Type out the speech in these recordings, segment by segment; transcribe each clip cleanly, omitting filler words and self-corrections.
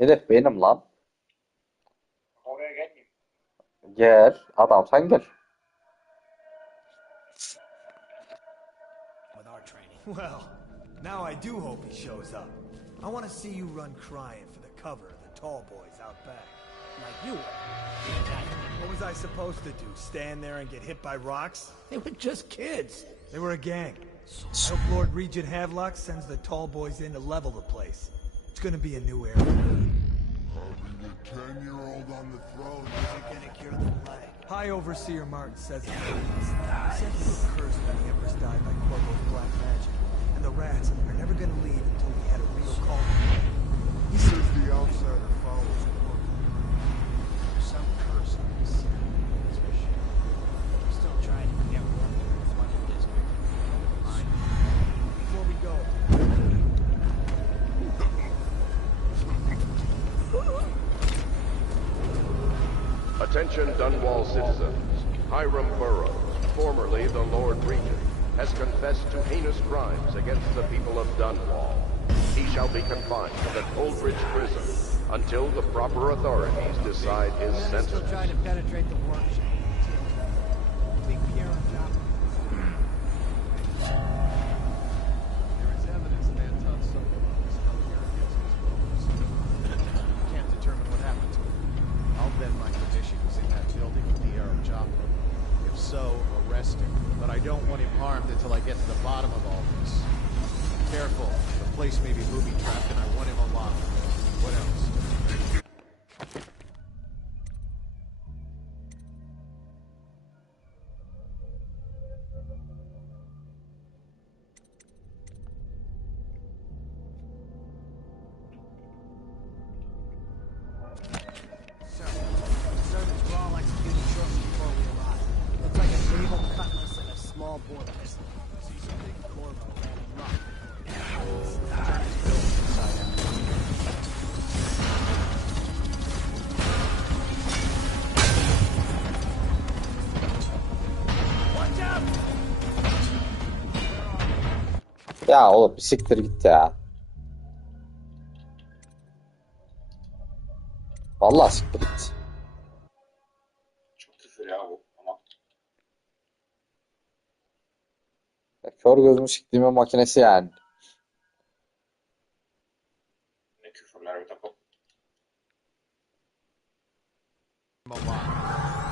Hedef benim lan. Oraya gelmeyeyim. Gel. Adam sen gel. With our training. Well, now I do hope he shows up. I want to see you run crying for the cover of the tall boys out back. Like you were. What was I supposed to do? Stand there and get hit by rocks? They were just kids. They were a gang. I hope Lord Regent Havelock sends the tall boys in to level the place. It's gonna be a new era. Having a 10-year-old on the throne isn't gonna cure the plague. High Overseer Martin says it. He said he was cursed when the Empress died by Corvo's black magic, and the rats are never gonna leave until we had a real call. He says the outsider follows Corvo. There's some curse on this city. That's for sure. We're still trying to get work to the flooded district. Mind. Before we go, Attention Dunwall citizens. Hiram Burroughs, formerly the Lord Regent, has confessed to heinous crimes against the people of Dunwall. He shall be confined to the Coldridge prison until the proper authorities decide his Still sentence. trying to penetrate the workshop. Big Pierre on top. There is evidence that Anton Sokolov is held here against his will. Can't determine what happened to him. I'll bet my condition was in that building with the Arab chopper. If so, arrest him. But I don't want him harmed until I get to the bottom of all this. Careful. The place may be booby-trapped and I want him alive. What else? Servants were all executed shortly before we arrived. Looks like a naval cutlass and a small bore pistol. See some big Corvo landing rock before he Turn this building inside out. Watch out! Ya oğlum bir siktir git ya. Vallahi siktir git. Çok küfür ya bu ama. Ya, kör gözümü siktiğimin makinesi yani. Ne küfürler bir takım. I'm alive.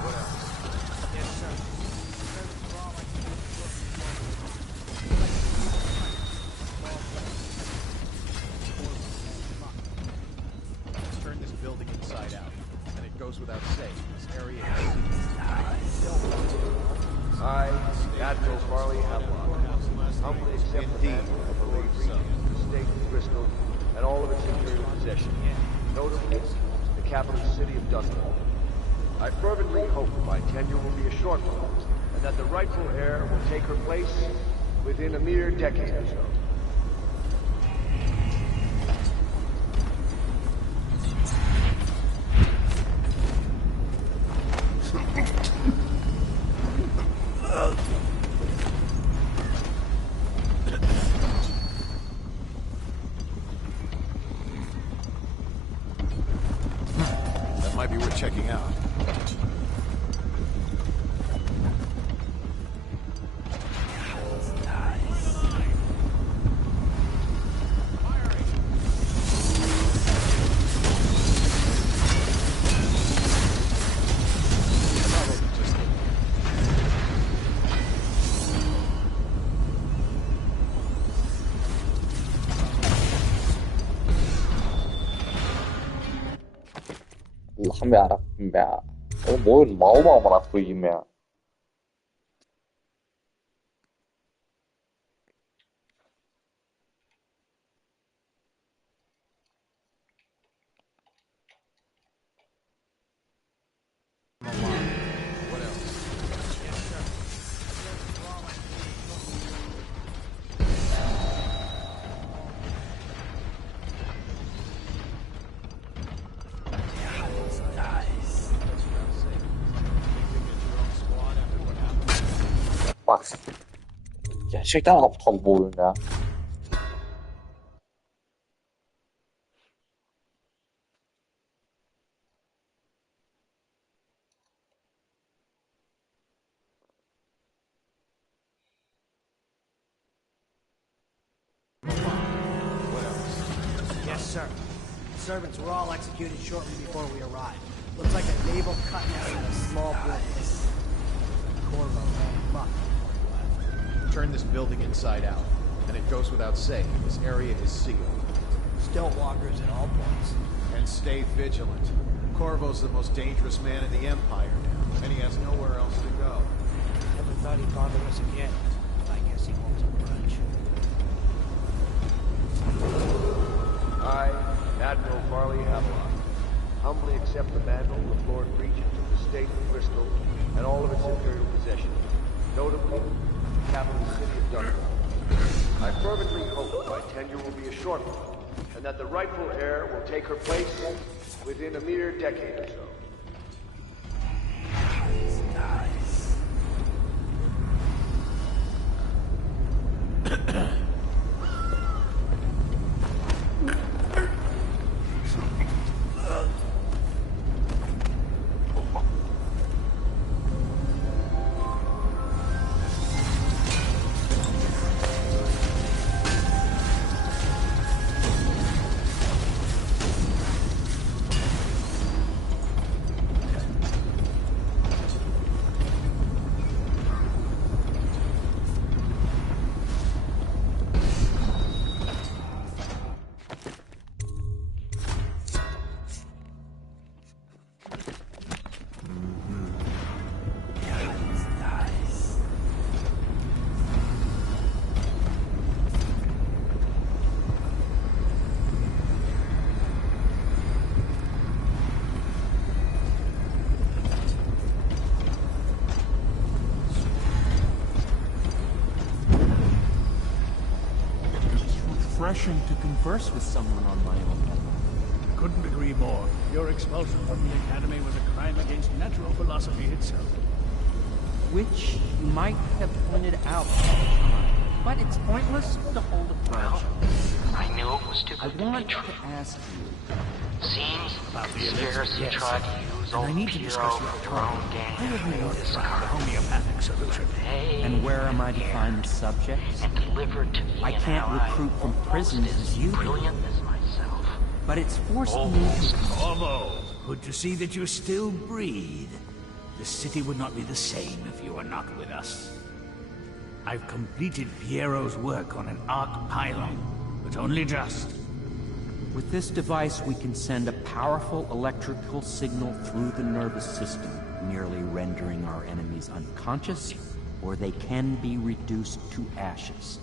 What else? Yes, sir. Servants were all executed shortly Let's turn this building inside out. And it goes without saying, this area is... I, Admiral Farley Havelock, humbly accept the mantle of the Lord Regent, the state of Bristol, and all of its imperial possessions, notably the capital city of Dunwall. I fervently hope my tenure will be a short one, and that the rightful heir will take her place within a mere decade or so. That might be worth checking out. Allah'ım yarabbim ya. Oğlum bu oyun mal mı amına koyayım ya. Bak. Gerçekten aptal bu oyun ya. Yes, sir. The servants were all executed shortly before we arrived. Looks like a naval cutlass and a small board. Corvo ran amok before he left. Turn this building inside out. And it goes without saying, this area is sealed. Still walkers at all points. And stay vigilant. Corvo's the most dangerous man in the Empire now, and he has nowhere else to go. Never thought he'd bother us again. I guess he holds a grudge. I, Admiral Farley Havelock, humbly accept the mantle of Lord Regent of the State of Bristol and all of its imperial possessions, notably the capital city of Dunwall. I fervently hope my tenure will be a short one, and that the rightful heir will take her place within a mere decade or so. Refreshing to converse with someone on my own. Couldn't agree more. Your expulsion from the Academy was a crime against natural philosophy itself. Which you might have pointed out at the time, but it's pointless to hold a grudge. I knew it was too I good to want be to true. ask you, Seems About the conspiracy yes. tried to use And I old need to Piero discuss your for their own target. gain. I have no This a car homeopathic solution. and where am I to find subjects? and delivered to me I an can't ally recruit from prisons almost as you do. brilliant as myself. But it's forced me Almost. to... Corvo, good to see that you still breathe. The city would not be the same if you were not with us. I've completed Piero's work on an arc pylon, but only just. With this device, we can send a powerful electrical signal through the nervous system, nearly rendering our enemies unconscious, or they can be reduced to ashes.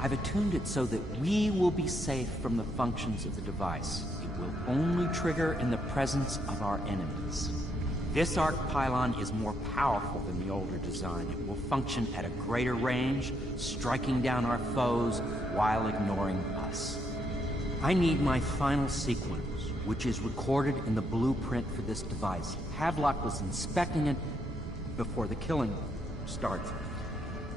I've attuned it so that we will be safe from the functions of the device. It will only trigger in the presence of our enemies. This arc pylon is more powerful than the older design. It will function at a greater range, striking down our foes while ignoring us. I need my final sequence, which is recorded in the blueprint for this device. Havelock was inspecting it before the killing started.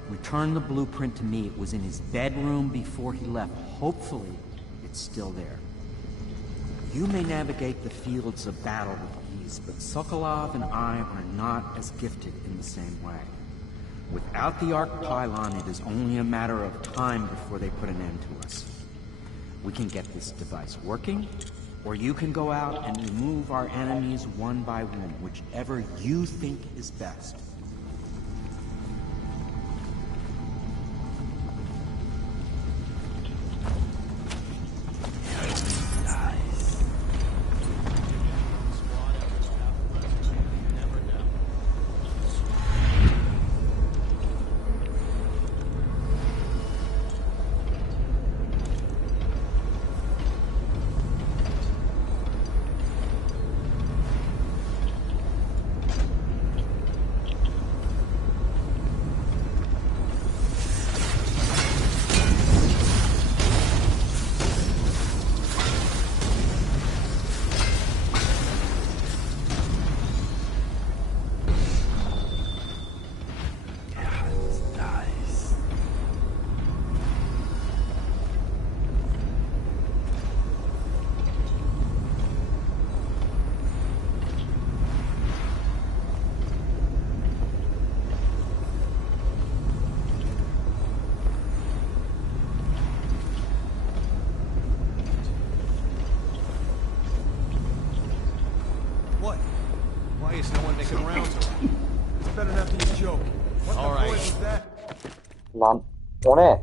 Return the blueprint to me. It was in his bedroom before he left. Hopefully, it's still there. You may navigate the fields of battle with ease, but Sokolov and I are not as gifted in the same way. Without the arc pylon, it is only a matter of time before they put an end to us. We can get this device working, or you can go out and remove our enemies one by one, whichever you think is best. joke. What All the right. boys was that? Lan o ne?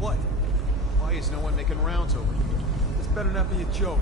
What? Why is no one making rounds over here? This better not be a joke.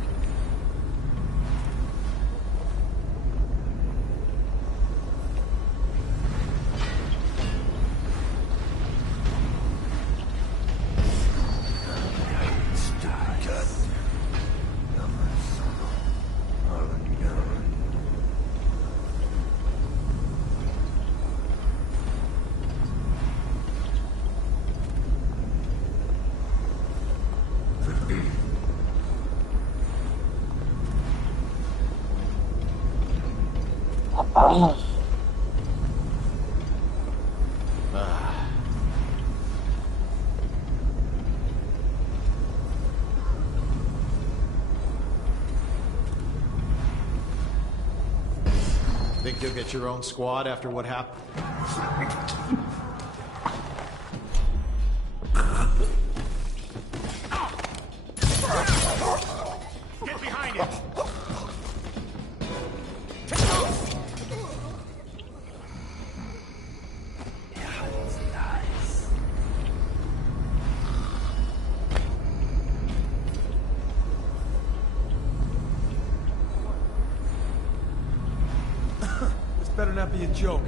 Think you'll get your own squad after what happened? Get behind him! This better not be a joke.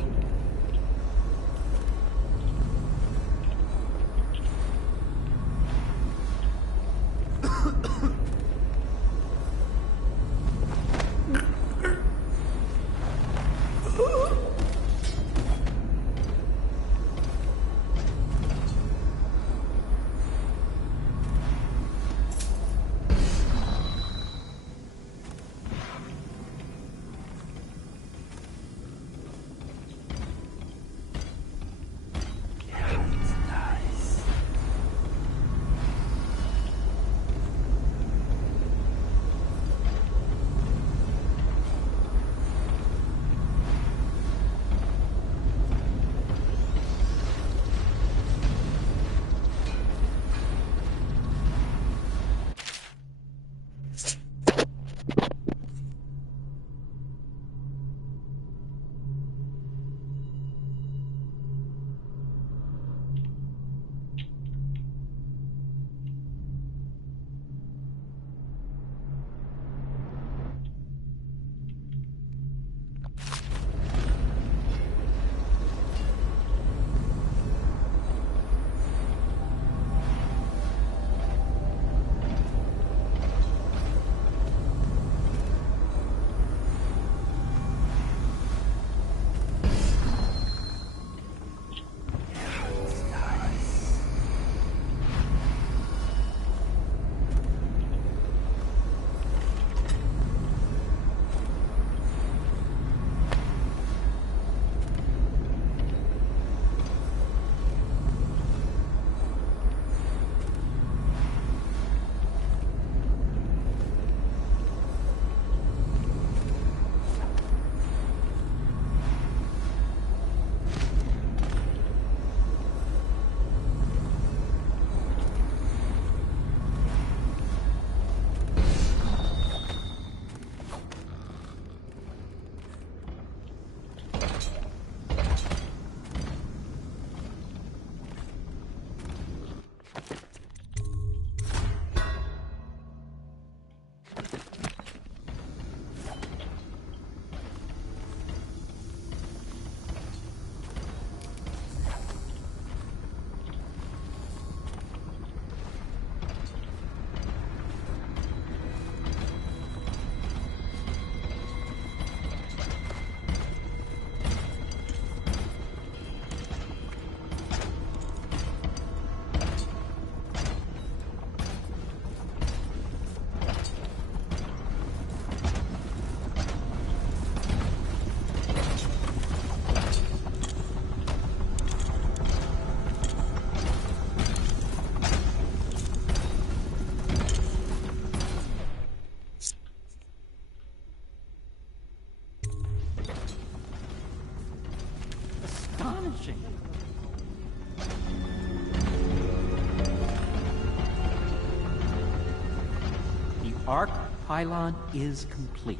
arc pylon is complete.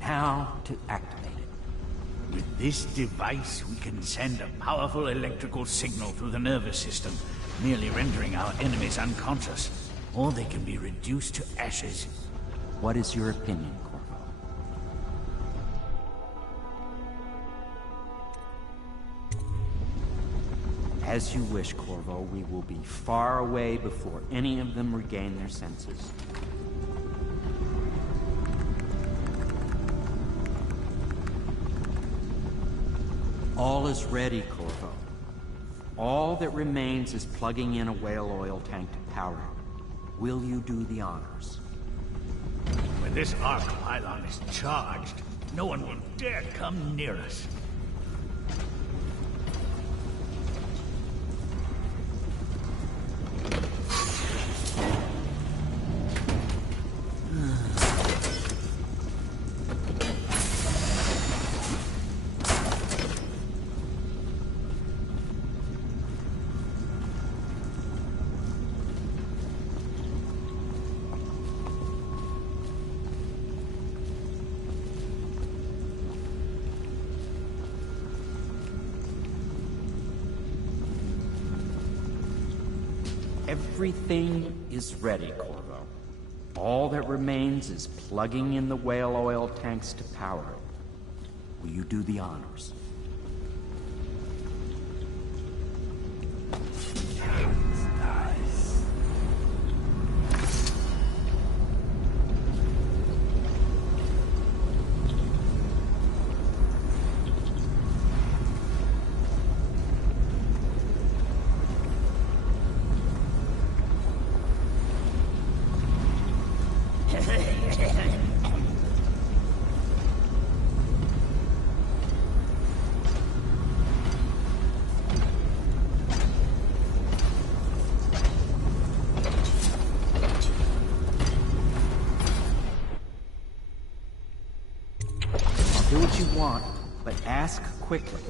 Now to activate it. With this device, we can send a powerful electrical signal through the nervous system, merely rendering our enemies unconscious, or they can be reduced to ashes. What is your opinion, Corvo? As you wish, Corvo. We will be far away before any of them regain their senses. All is ready, Corvo. All that remains is plugging in a whale oil tank to power it. Will you do the honors? When this arc pylon is charged, no one will dare come near us. Everything is ready, Corvo. All that remains is plugging in the whale oil tanks to power it. Will you do the honors? Do what you want, but ask quickly.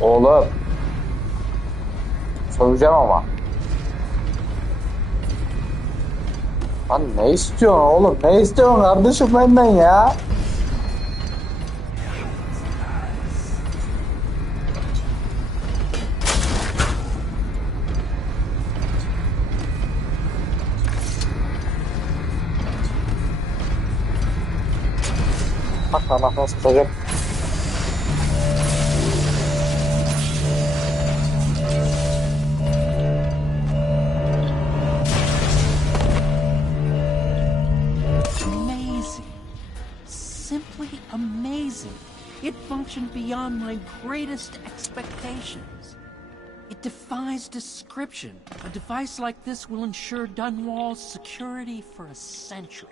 Oğlum. Söveceğim ama. Lan ne istiyorsun oğlum? Ne istiyorsun kardeşim benden ya? Bak anasını sıkacak. Amazing. It functioned beyond my greatest expectations. It defies description. A device like this will ensure Dunwall's security for a century.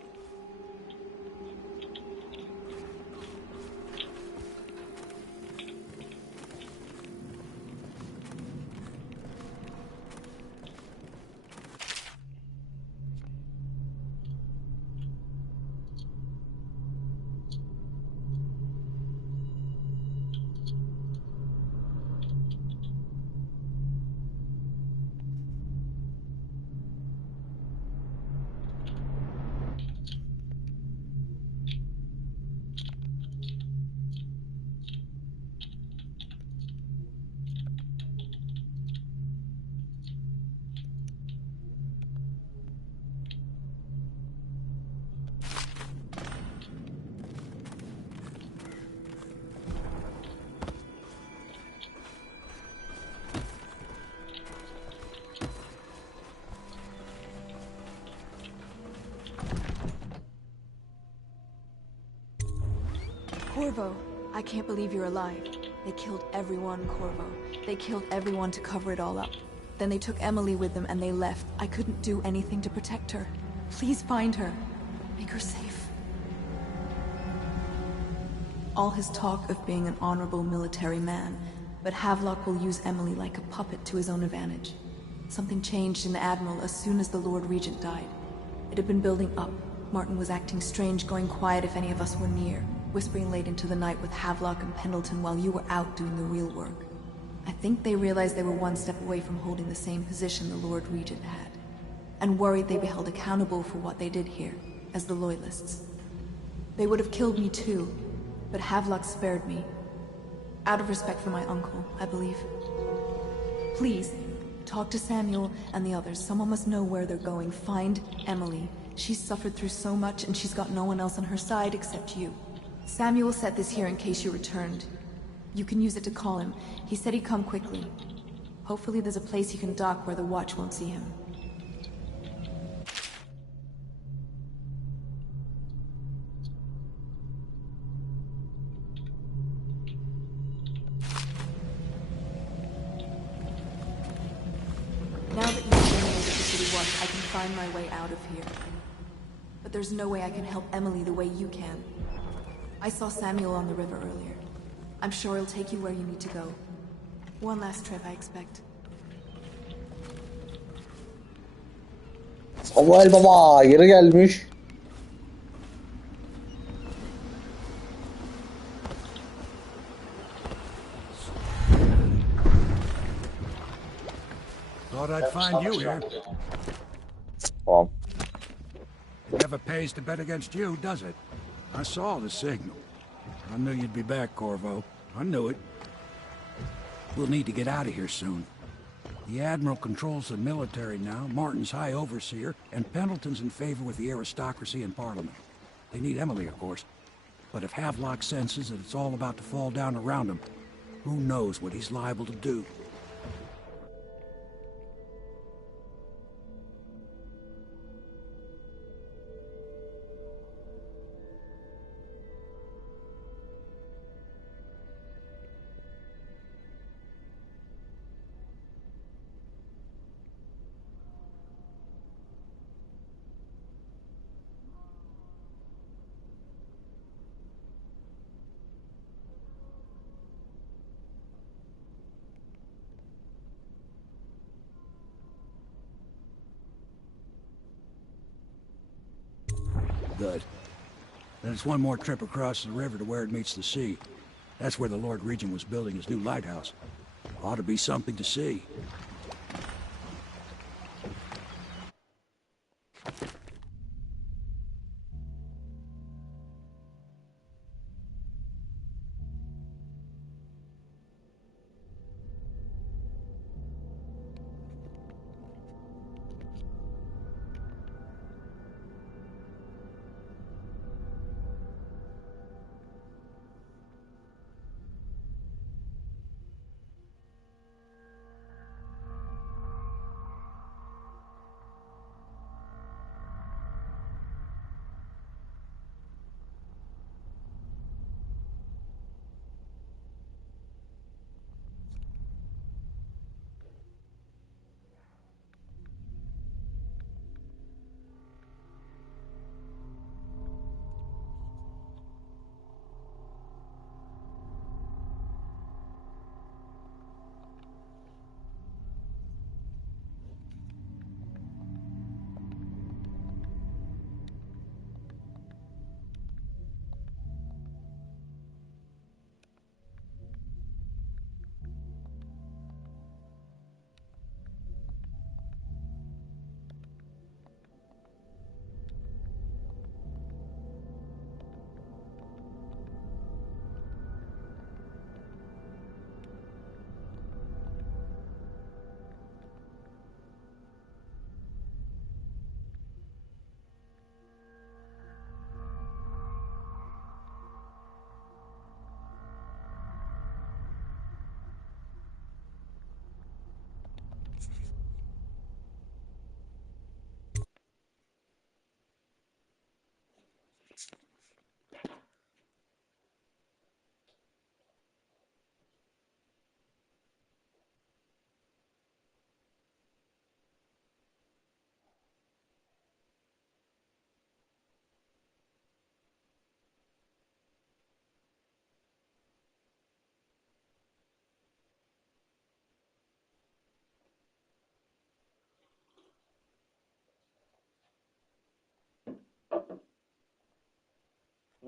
Corvo, I can't believe you're alive. They killed everyone, Corvo. They killed everyone to cover it all up. Then they took Emily with them and they left. I couldn't do anything to protect her. Please find her. Make her safe. All his talk of being an honorable military man, but Havelock will use Emily like a puppet to his own advantage. Something changed in the Admiral as soon as the Lord Regent died. It had been building up. Martin was acting strange, going quiet if any of us were near, whispering late into the night with Havelock and Pendleton while you were out doing the real work. I think they realized they were one step away from holding the same position the Lord Regent had, and worried they'd be held accountable for what they did here, as the Loyalists. They would have killed me too, but Havelock spared me. Out of respect for my uncle, I believe. Please, talk to Samuel and the others. Someone must know where they're going. Find Emily. She's suffered through so much and she's got no one else on her side except you. Samuel set this here in case you returned. You can use it to call him. He said he'd come quickly. Hopefully there's a place he can dock where the watch won't see him. Now that you've eliminated the City Watch, I can find my way out of here. But there's no way I can help Emily the way you can. I saw Samuel on the river earlier. I'm sure he'll take you where you need to go. One last trip, I expect. Samuel baba geri gelmiş. Thought I'd find you here. Tamam. Never pays to bet against you, does it? I saw the signal. I knew you'd be back, Corvo. I knew it. We'll need to get out of here soon. The Admiral controls the military now, Martin's High Overseer, and Pendleton's in favor with the aristocracy and Parliament. They need Emily, of course. But if Havelock senses that it's all about to fall down around him, who knows what he's liable to do? Good. Then it's one more trip across the river to where it meets the sea. That's where the Lord Regent was building his new lighthouse. Ought to be something to see.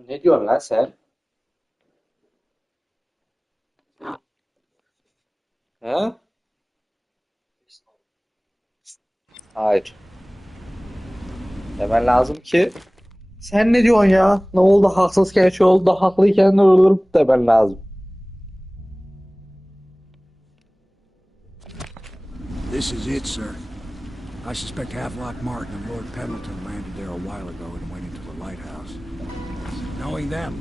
Ne diyorsun lan sen? He? Hayır. Demen lazım ki sen ne diyorsun ya? Ne oldu haksızken şey oldu haklıyken ne olur demen lazım. This is it, sir. I suspect Havelock Martin and Lord Pendleton landed there a while ago and went into the lighthouse. Knowing them,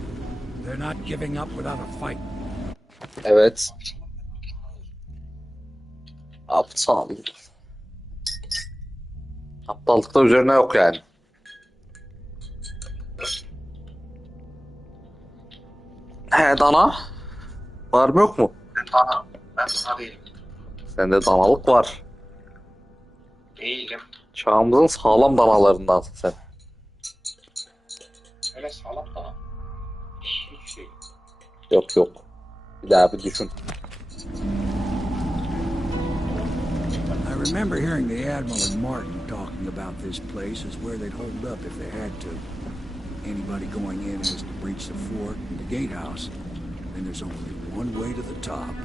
they're not giving up without a fight. Evet. Aptal. Aptallık da üzerine yok yani. He dana. Var mı yok mu? Ben sana değilim. Sende danalık var. Değilim. Çağımızın sağlam danalarındansın sen. Öyle sağlam da. Hiç değil. Yok yok. Bir daha bir düşün. I remember hearing the Admiral and Martin talking about this place as where they'd hold up if they had to. Anybody going in has to breach the fort and the gatehouse. And there's only one way to the top.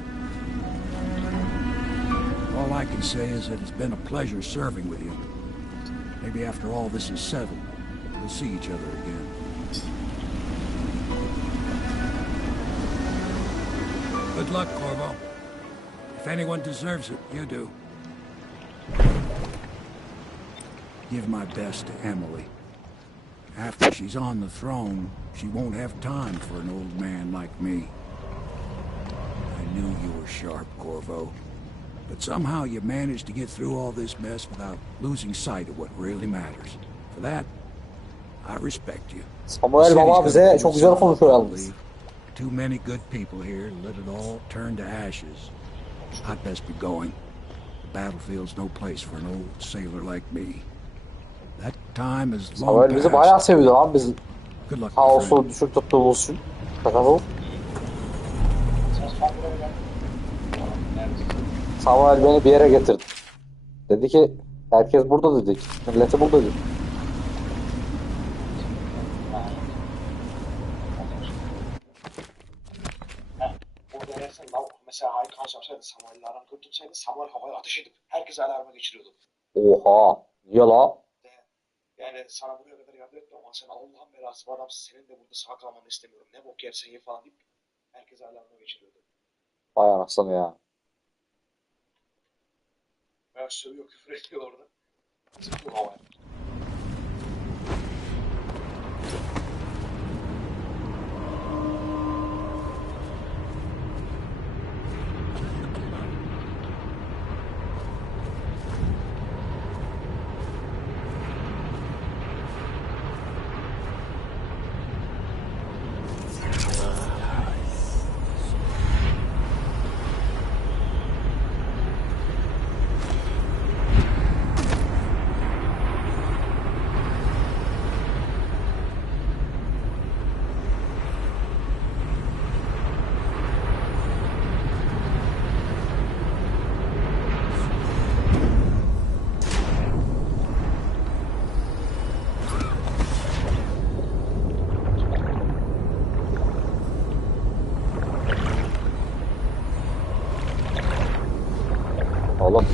All I can say is that it's been a pleasure serving with you. Maybe after all this is settled, we'll see each other again. Good luck, Corvo. If anyone deserves it, you do. Give my best to Emily. After she's on the throne, she won't have time for an old man like me. I knew you were sharp, Corvo. But somehow you managed to get through all this mess without losing sight of what really matters. For that, I respect you. Samuel baba bize çok güzel konuşuyor yalnız. Too many good people here to let it all turn to ashes. I'd best be going. The battlefield's no place for an old sailor like me. That time is long Samuel bizi bayağı seviyor lan biz. Good luck, Kaosu düşük tuttuğumuz için. Bakalım. Samuel beni bir yere getirdi. Dedi ki herkes burada dedik. Milleti burada dedi. Orada eğer mesela Hakan yapsaydı Samuel'le aram kötü tutsaydı Samuel havaya ateş edip herkesi alarma geçiriyordu. Oha. Niye la? Yani sana buraya kadar yardım ettim ama sen Allah'ın belası bu adam senin de burada sağ kalmanı istemiyorum. Ne bok yersen ye falan deyip herkesi alarma geçiriyordu. Vay anasını ya. Veya sövüyor küfür ediyor orada. Zıplıyor havaya. Oğlum.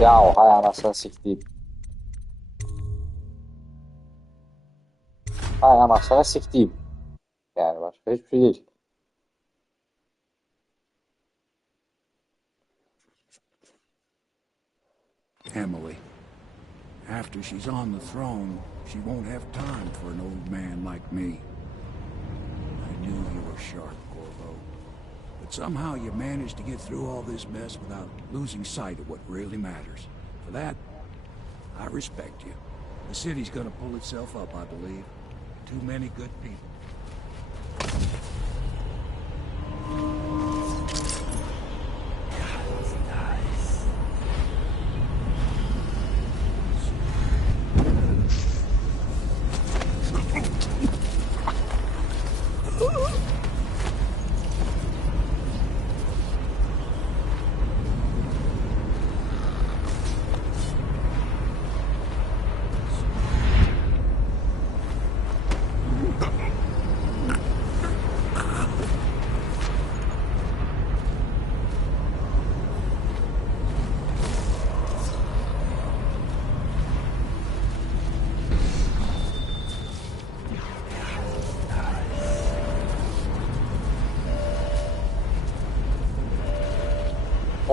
Ya hay anasını siktiğim. Hay anasını siktiğim. Yani başka hiçbir şey değil. Emily. After she's on the throne, she won't have time for an old man like me. I knew you were sharp, Corvo. But somehow you managed to get through all this mess without losing sight of what really matters. For that, I respect you. The city's gonna pull itself up, I believe. Too many good people.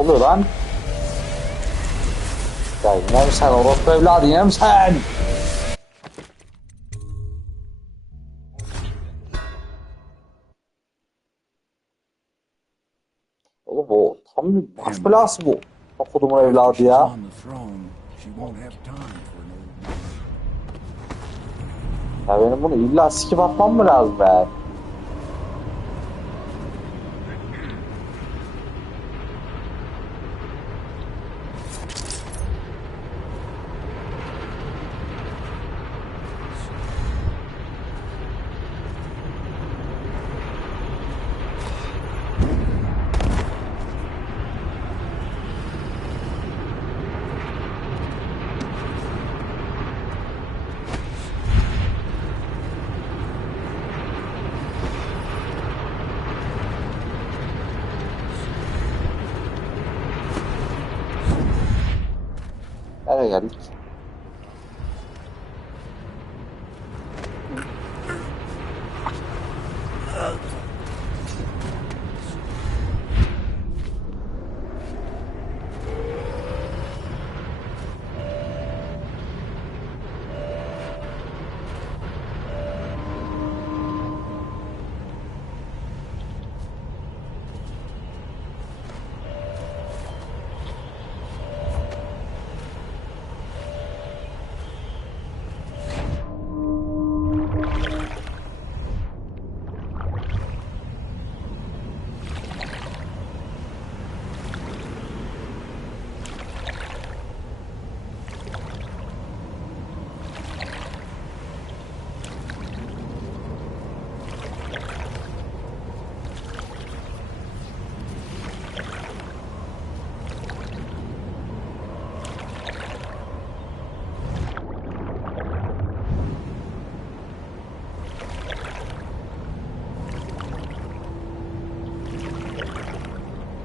oluyor lan? Ya yine mi sen orospu evladı, yine mi sen? Oğlum bu tam bir baş belası bu. Okudumun evladı ya. Ya benim bunu illa skip atmam mı lazım be? Nereye geldik?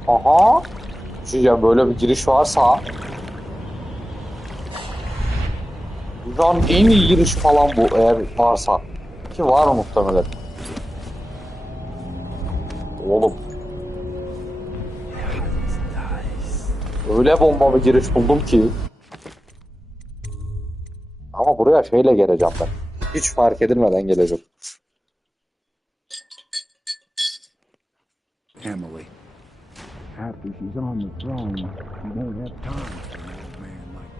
Aha. Düşüneceğim böyle bir giriş varsa. Dünyanın en iyi girişi falan bu eğer varsa. Ki var muhtemelen. Oğlum. Öyle bomba bir giriş buldum ki. Ama buraya şeyle geleceğim ben. Hiç fark edilmeden geleceğim. Emily. After she's on the throne, you won't have time for an old man like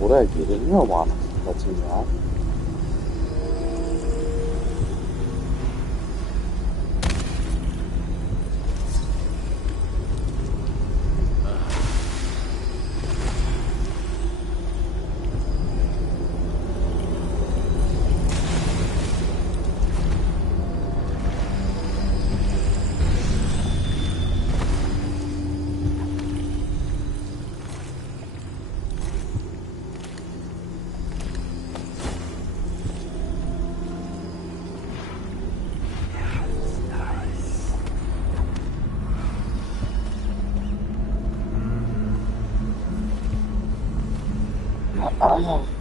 Buraya girilmiyor mu anasını satayım ya? Fall off.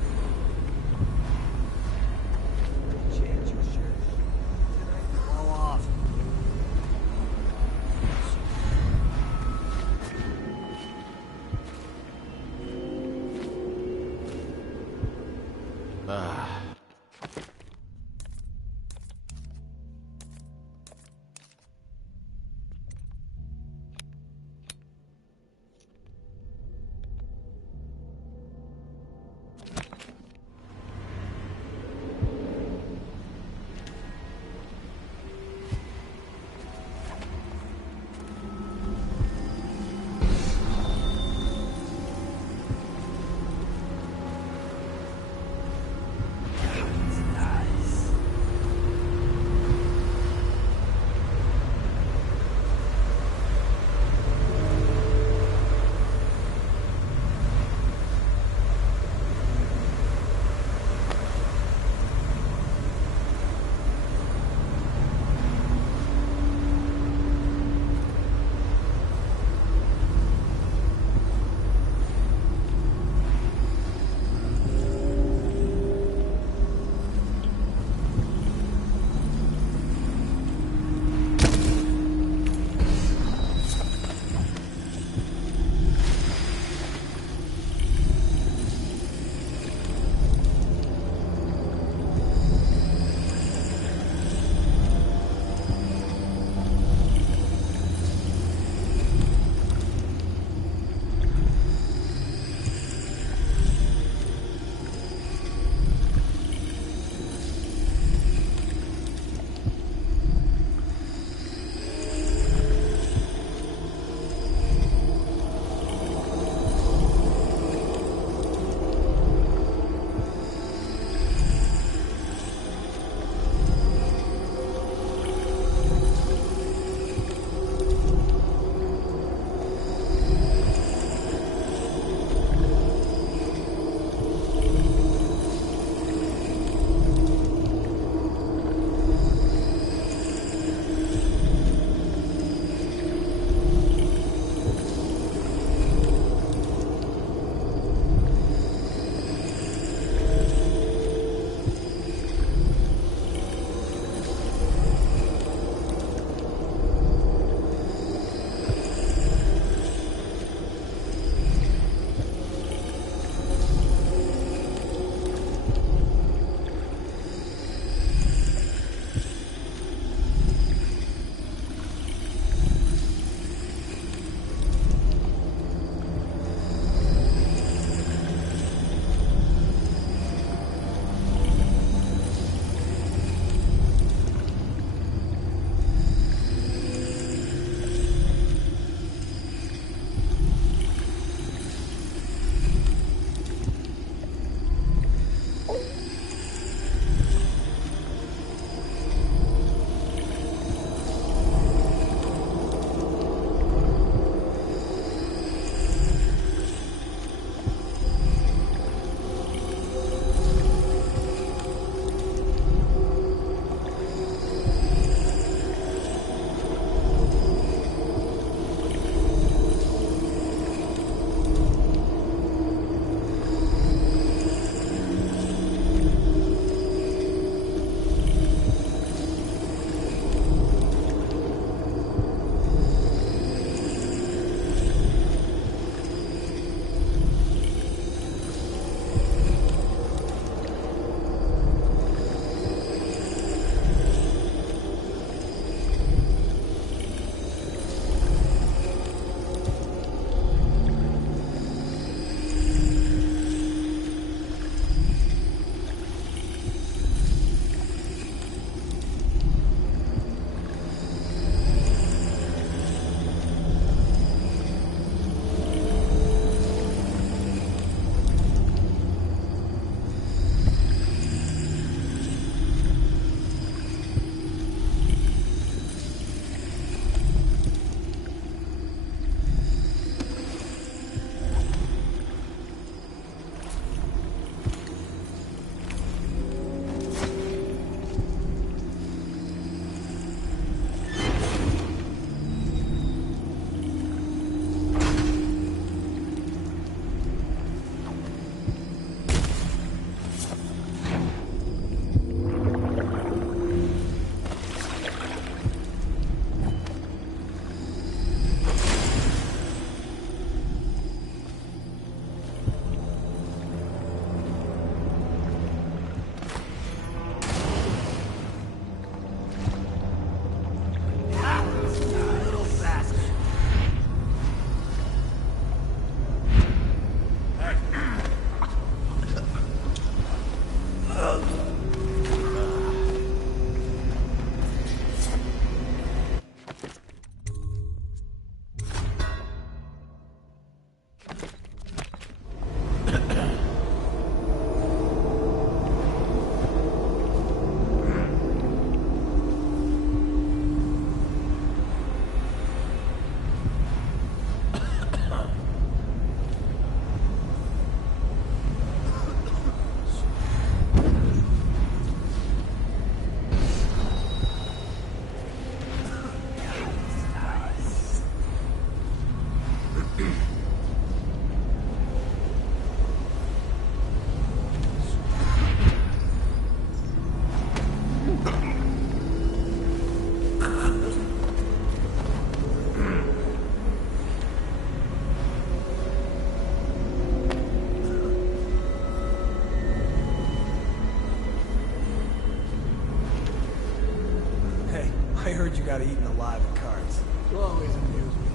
heard you got eaten alive at cards. You always amuse me.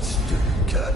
Stupid cat.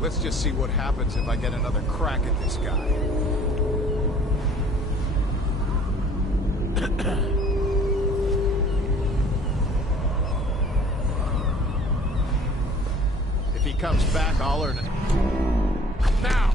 Let's just see what happens if I get another crack at this guy. If he comes back, I'll earn it. Now!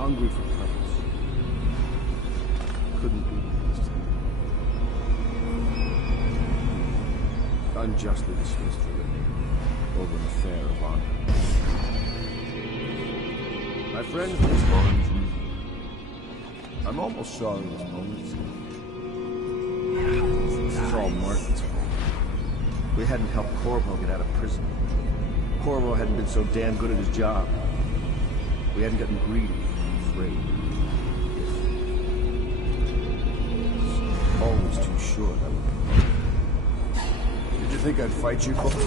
Hungry for purpose. Couldn't be released. Unjustly dismissed for living over an affair of honor. My friends, this moment's easy. I'm almost sorry this moment's This is all Martin's fault. We hadn't helped Corvo get out of prison. Corvo hadn't been so damn good at his job. We hadn't gotten greedy, afraid. Always too short. Did you think I'd fight you, Corvo?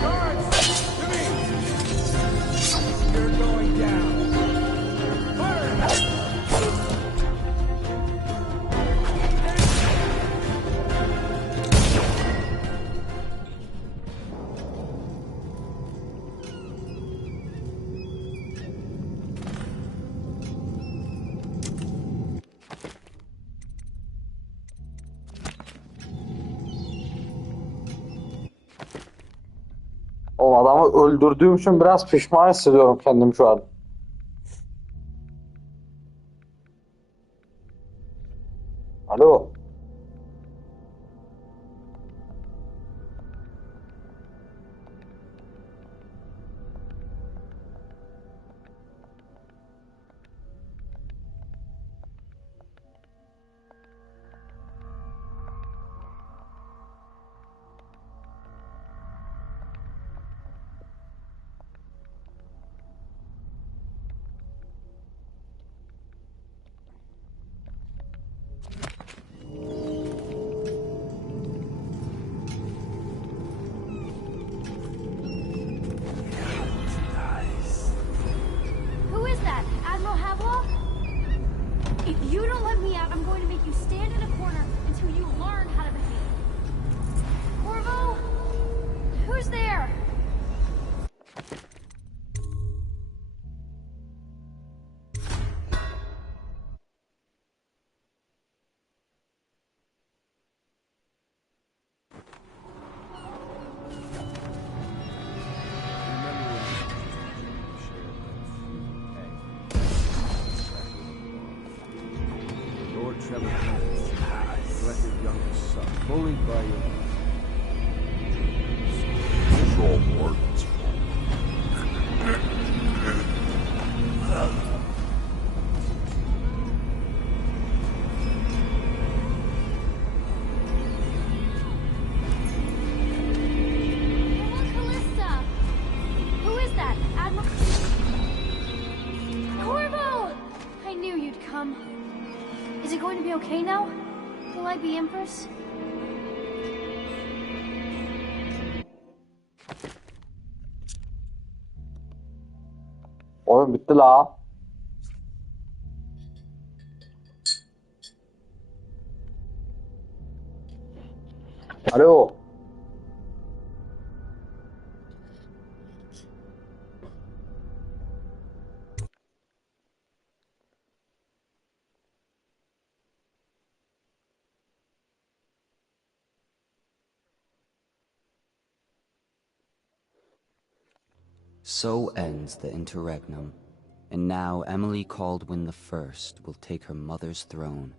Guards! To me! You're going down. Burn! O adamı öldürdüğüm için biraz pişman hissediyorum kendim şu an. Alo. Who is that? Admiral Havelock? If you don't let me out, I'm going to make you stand in a corner until you learn how to behave. Corvo? Who's there? Lord Trevor, let your youngest son, bullied by your... It's all Martin's fault. Callista! Who is that? Admiral... Corvo! I knew you'd come. Is it going to be okay now? Will I be Empress? Oyun bitti la. Alo. So ends the interregnum, and now Emily Caldwin I will take her mother's throne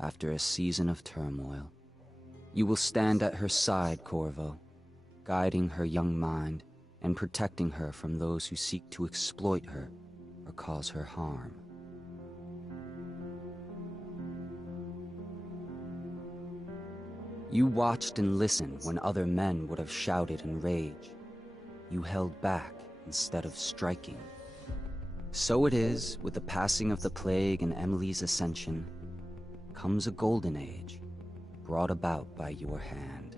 after a season of turmoil. You will stand at her side, Corvo, guiding her young mind and protecting her from those who seek to exploit her or cause her harm. You watched and listened when other men would have shouted in rage. You held back instead of striking. So it is with the passing of the plague and Emily's ascension, comes a golden age, brought about by your hand.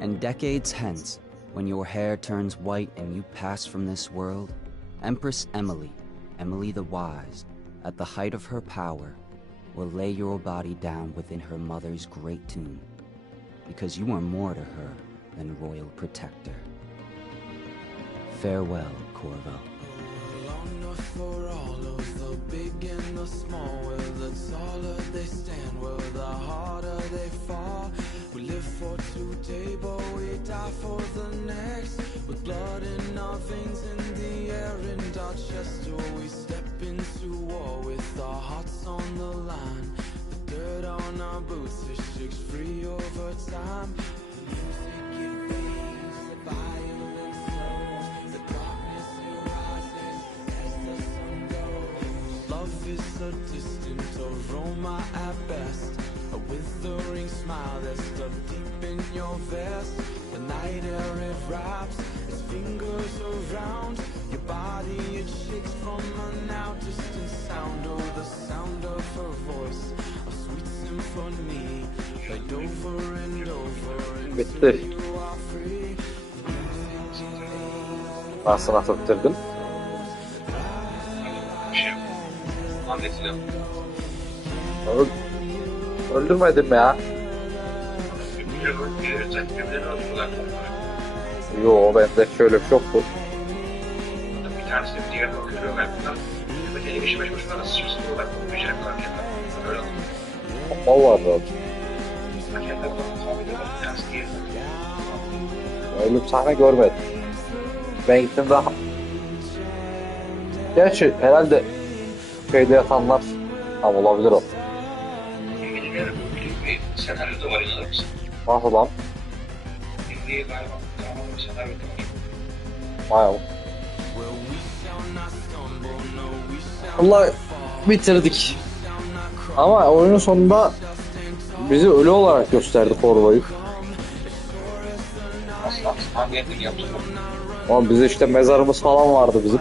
And decades hence, when your hair turns white and you pass from this world, Empress Emily, Emily the Wise, at the height of her power, will lay your body down within her mother's great tomb, because you are more to her than royal protector. Farewell, Corvo. For all of the big and the small, where the taller they stand, where the harder they fall. We live for today, but we die for the next. With blood in our veins, in the air, and our chest, we step into war with our hearts on the line. The dirt on our boots, it shakes free over time. The music it fades, the violence slows, the darkness it rises as the sun goes. Love is a distant aroma at best, a withering smile that's stuck deep in your vest. The night air it wraps its fingers around your body, it shakes from a now distant sound. Oh, the sound of her voice, a sweet symphony, played over and over until you are free. Nasıl bitirdin? Öldürmedim ya. Yo, bende şöyle bir şey yoktu. Bir tanesi de bir diğerine öldürüyor bunlar. Evet, 55 boşuna nasıl çıksınlar? Beceremiyorlar kendileri. Öyle anladım. Kapalı vardı orada. Kendileri tahmin ediyorlar. Bir tanesi diğerine. Öyle bir sahne görmedim. Ben gittim daha. Gerçi herhalde şeyde yatanlar tam olabilir o. Bilmiyorum. Bir senaryoda var, inanır mısın? Nasıl lan? Bildiği galiba. Tamam, bir senaryoda var. Bayağı. Allah bitirdik. Ama oyunun sonunda bizi ölü olarak gösterdi Corvo'yu. Hangi ending yaptın? Ama bize işte mezarımız falan vardı bizim.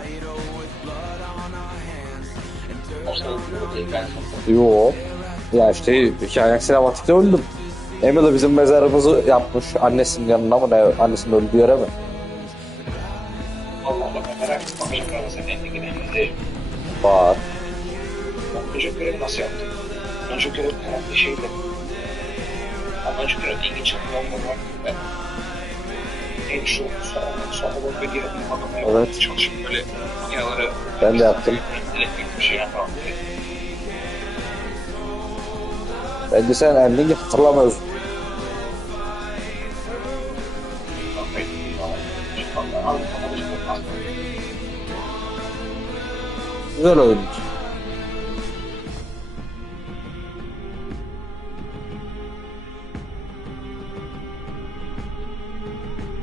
Yo. Ya işte hikayenin sinematikte öldüm. Emily bizim mezarımızı yapmış annesinin yanına mı ne? Annesinin öldüğü yere mi? Allah Allah, merak ettim. Bakacak arada senin endingini izleyeceğim. Var. Önceki görevi nasıl yaptın? Önceki görev herhalde şeydi. Ama önceki görev ilgi çıkmıyor mu? Ben en şu sonra böyle bir yere bakmaya evet. Çalışıp böyle makineleri ben de yaptım. Elektrik bir şey yapalım diye. Bence sen endingi hatırlamıyorsun. Güzel oyuncu.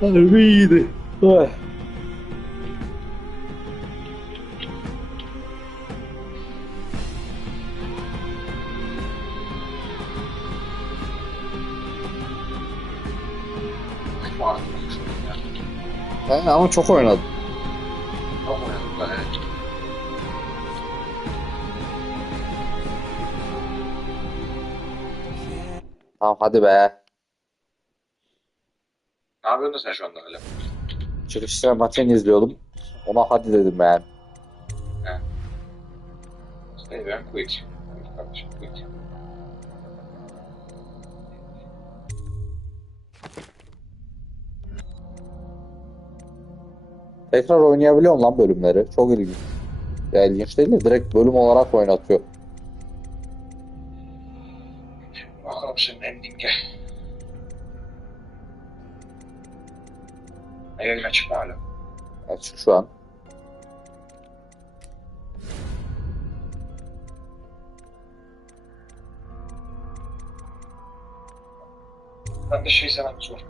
Harbiydi. Vay. Ama çok oynadım. Çok oynadım ben, evet. Tamam hadi be. Ne yapıyorsun sen şu anda hala? Çıkışta maçını izliyordum. Ona hadi dedim yani. He. Stay there and quit. Kardeşim quit. Tekrar oynayabiliyorum lan bölümleri. Çok ilginç. Ya ilginç değil de direkt bölüm olarak oynatıyor. Bakalım senin ending'e. Yayın açık hala. Açık şu an. Ben de şey senaryosu var.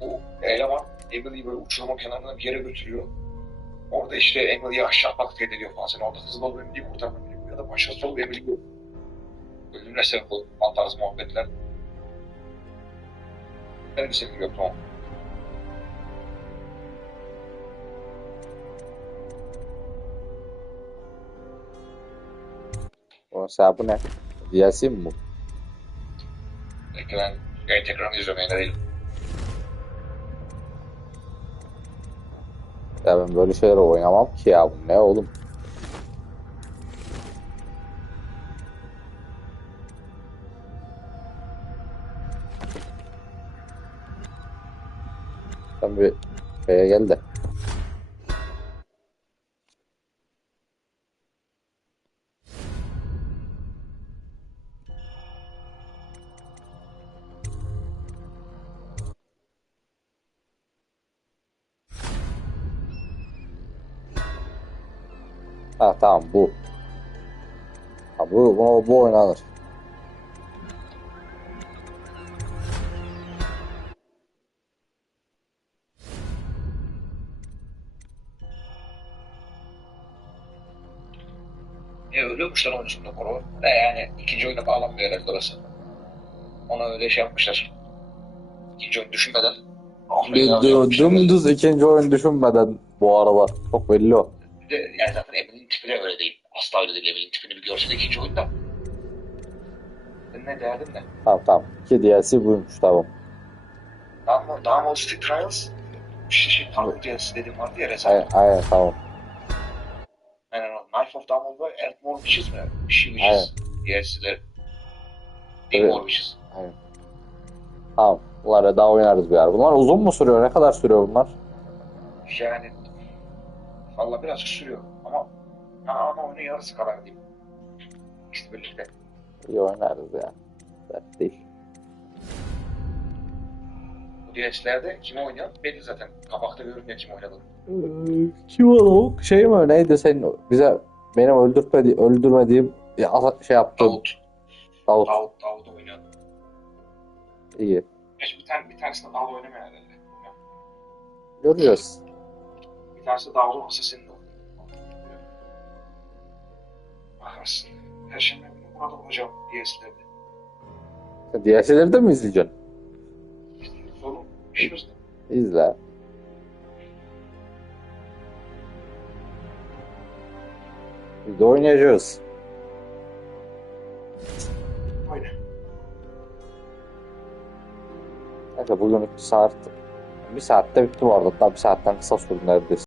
Bu eleman Emily'yi böyle uçurumun kenarına bir yere götürüyor. Orada işte Emily'yi aşağı atmak tehdit ediyor falan. Sen orada hızlı olup Emily'yi kurtarmak gerekiyor. Ya da başarısız olup Emily'yi ölümüne sebep olup falan tarzı muhabbetler. Ben bir sevgi yok, tamam. Mesela bu ne? DLC mi bu? Belki ben yayın tekrarını izliyorum, yayında değilim. Ya ben böyle şeyler oynamam ki ya. Bu ne oğlum? Sen bir Şeye gel de. Ha tamam bu. Ha, bu oynanır. Ölüyormuşlar onun üstünde koru. Yani ikinci oyuna bağlanmıyor herhalde orası. Ona öyle şey yapmışlar. İkinci oyun düşünmeden. Dümdüz ikinci oyun düşünmeden bu arada. Çok belli o. Bir de yani zaten Emily'nin tipi de öyle değil. Asla öyle değil. Emily'nin tipini bir görsen ikinci oyunda. Senin ne derdin ne? Tamam. 2 DLC buymuş tamam. Downwall Street Trials. Şey farklı DLC dediğim vardı ya rezalet. Aynen tamam. Aynen o. Knife of Downwall ve Elmore Witches mi? Bir şey Witches. DLC'leri. Elmore Witches. Aynen. Tamam. Bunlara daha oynarız bir ara. Bunlar uzun mu sürüyor? Ne kadar sürüyor bunlar? Yani valla birazcık sürüyor ama oyunun yarısı kadar diyeyim. İkisi birlikte. İyi oynarız ya. Dert değil. Bu DLC'lerde kim oynayan belli zaten. Kapakta görünüyor kim oynadığını. Kim o? Şey mi neydi senin bize benim öldürmediğim şey yaptığım Davut oynuyor. İyi. Bir tanesi de Davut oynamıyor herhalde. Göreceğiz. Bir tanesi de Davut'un Assassin'de oynuyor. Bakarsın. Perşembe günü burada olacağım DLC'lerde. Sen DLC'leri de mi izleyeceksin? Sorun işimiz ne? İzle. Biz de oynayacağız. Oyna. Neyse bugün bir saatte bitti bu arada. Hatta bir saatten kısa sürdü neredeyse.